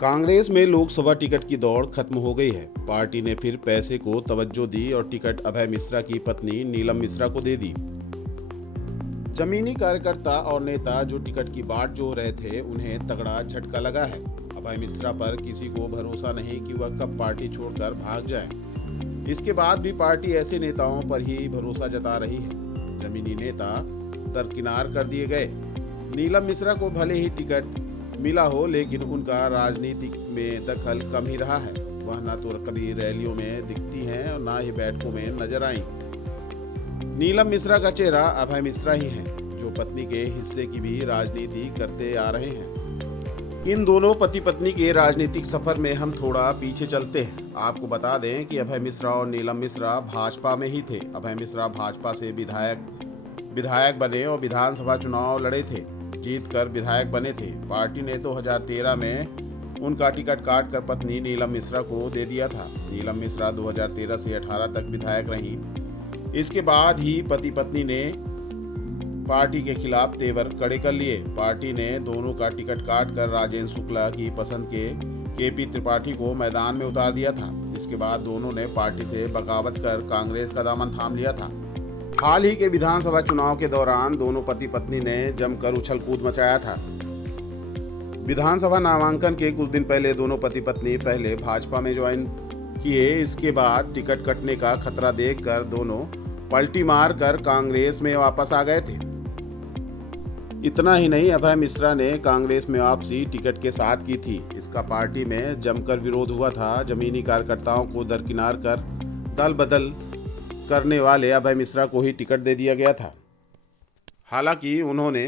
कांग्रेस में लोकसभा टिकट की दौड़ खत्म हो गई है। पार्टी ने फिर पैसे को तवज्जो दी और टिकट अभय मिश्रा की पत्नी नीलम मिश्रा को दे दी। जमीनी कार्यकर्ता और नेता जो टिकट की बाट जोह रहे थे, उन्हें तगड़ा झटका लगा है। अभय मिश्रा पर किसी को भरोसा नहीं कि वह कब पार्टी छोड़कर भाग जाए। इसके बाद भी पार्टी ऐसे नेताओं पर ही भरोसा जता रही है। जमीनी नेता दरकिनार कर दिए गए। नीलम मिश्रा को भले ही टिकट मिला हो, लेकिन उनका राजनीति में दखल कम ही रहा है। वह न तो कभी रैलियों में दिखती हैं और न ही बैठकों में नजर आई। नीलम मिश्रा का चेहरा अभय मिश्रा ही है, जो पत्नी के हिस्से की भी राजनीति करते आ रहे हैं। इन दोनों पति पत्नी के राजनीतिक सफर में हम थोड़ा पीछे चलते हैं। आपको बता दें कि अभय मिश्रा और नीलम मिश्रा भाजपा में ही थे। अभय मिश्रा भाजपा से विधायक बने और विधानसभा चुनाव लड़े थे, जीतकर विधायक बने थे। पार्टी ने 2013 में उनका टिकट काट कर पत्नी नीलम मिश्रा को दे दिया था। नीलम मिश्रा 2013 से 18 तक विधायक रहीं। इसके बाद ही पति पत्नी ने पार्टी के खिलाफ तेवर कड़े कर लिए। पार्टी ने दोनों का टिकट काट कर राजेंद्र शुक्ला की पसंद के केपी त्रिपाठी को मैदान में उतार दिया था। इसके बाद दोनों ने पार्टी से बगावत कर कांग्रेस का दामन थाम लिया था। हाल ही के विधानसभा चुनाव के दौरान दोनों पति पत्नी ने जमकर उछल कूद मचाया था। विधानसभा नामांकन के कुछ दिन पहले दोनों पति पत्नी पहले भाजपा में ज्वाइन किए। इसके बाद टिकट कटने का खतरा देखकर दोनों पलटी मार कर कांग्रेस में वापस आ गए थे। इतना ही नहीं, अभय मिश्रा ने कांग्रेस में वापसी टिकट के साथ की थी। इसका पार्टी में जमकर विरोध हुआ था। जमीनी कार्यकर्ताओं को दरकिनार कर दल बदल करने वाले अभय मिश्रा को ही टिकट दे दिया गया था। हालांकि उन्होंने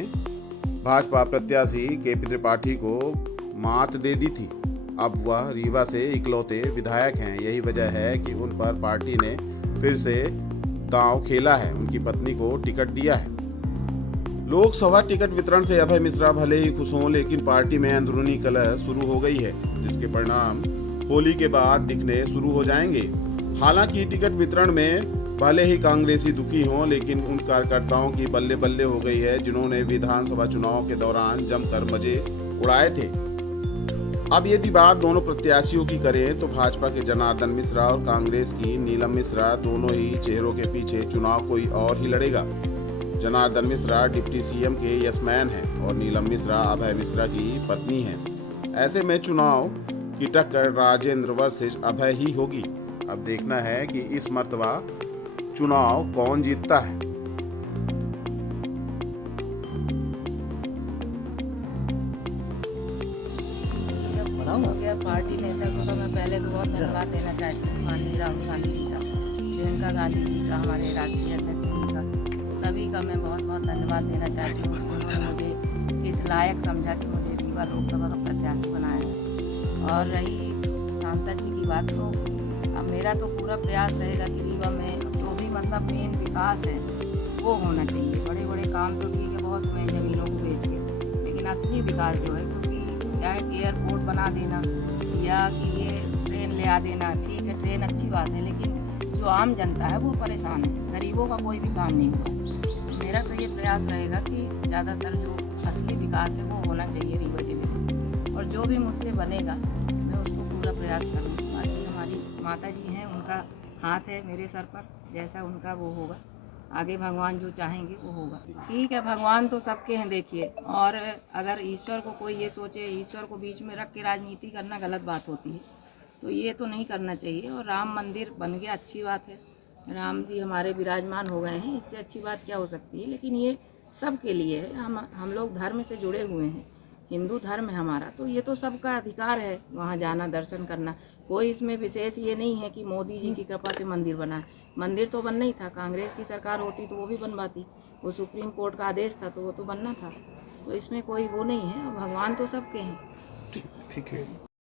भाजपा प्रत्याशी केपी त्रिपाठी को मात दे दी थी। अब वह रीवा से इकलौते विधायक हैं। यही वजह है कि उन पर पार्टी ने फिर से दांव खेला है, उनकी पत्नी को टिकट दिया है। लोकसभा टिकट वितरण से अभय मिश्रा भले ही खुश हों, लेकिन पार्टी में अंदरूनी कलह शुरू हो गई है, जिसके परिणाम होली के बाद दिखने शुरू हो जाएंगे। हालांकि टिकट वितरण में भले ही कांग्रेसी दुखी हों, लेकिन उन कार्यकर्ताओं की बल्ले बल्ले हो गई है, जिन्होंने विधानसभा चुनाव के दौरान जमकर मजे उड़ाए थे। अब यदि बात दोनों प्रत्याशियों की करें तो भाजपा के जनार्दन मिश्रा और कांग्रेस की नीलम मिश्रा, दोनों ही चेहरों के पीछे चुनाव कोई और ही लड़ेगा। जनार्दन मिश्रा डिप्टी सीएम के यसमैन हैं और नीलम मिश्रा अभय मिश्रा की पत्नी हैं। ऐसे में चुनाव की टक्कर राजेंद्र वर्सेस अभय ही होगी। अब देखना है कि इस मर्तबा चुनाव कौन जीतता है। पार्टी नेता को तो मैं पहले तो बहुत धन्यवाद देना चाहती हूँ, माननीय राहुल गांधी जी का, प्रियंका गांधी जी का, हमारे राष्ट्रीय अध्यक्ष जी का, सभी का मैं बहुत बहुत धन्यवाद देना चाहती हूँ। उन्होंने मुझे इस लायक समझा कि मुझे रीवा लोकसभा का प्रत्याशी बनाया है। और रही सांसद जी की बात, तो अब मेरा तो पूरा प्रयास रहेगा कि रीवा में जो भी मतलब मेन विकास है वो होना चाहिए। बड़े बड़े काम तो ठीक है, बहुत हुए ज़मीनों को बेच के, लेकिन असली विकास जो है, क्योंकि क्या है कि एयरपोर्ट बना देना या कि ये ट्रेन ले आ देना, ठीक है ट्रेन अच्छी बात है, लेकिन जो आम जनता है वो परेशान है। गरीबों का कोई भी काम नहीं हुआ। तो मेरा तो ये प्रयास रहेगा कि ज़्यादातर जो असली विकास है वो होना चाहिए रीवा जिले में, और जो भी मुझसे बनेगा मैं उसको पूरा प्रयास करूँगी। बाकी हमारी माता जी हैं, उनका हाथ है मेरे सर पर, जैसा उनका वो होगा, आगे भगवान जो चाहेंगे वो होगा। ठीक है, भगवान तो सबके हैं देखिए, और अगर ईश्वर को कोई ये सोचे, ईश्वर को बीच में रख के राजनीति करना गलत बात होती है, तो ये तो नहीं करना चाहिए। और राम मंदिर बन गया, अच्छी बात है, राम जी हमारे विराजमान हो गए हैं, इससे अच्छी बात क्या हो सकती है। लेकिन ये सबके लिए है, हम लोग धर्म से जुड़े हुए हैं, हिंदू धर्म है हमारा, तो ये तो सबका अधिकार है वहाँ जाना, दर्शन करना। कोई इसमें विशेष ये नहीं है कि मोदी जी की कृपा से मंदिर बना है। मंदिर तो बनना ही था, कांग्रेस की सरकार होती तो वो भी बनवाती, वो सुप्रीम कोर्ट का आदेश था तो वो तो बनना था। तो इसमें कोई वो नहीं है, भगवान तो सबके हैं। ठीक है।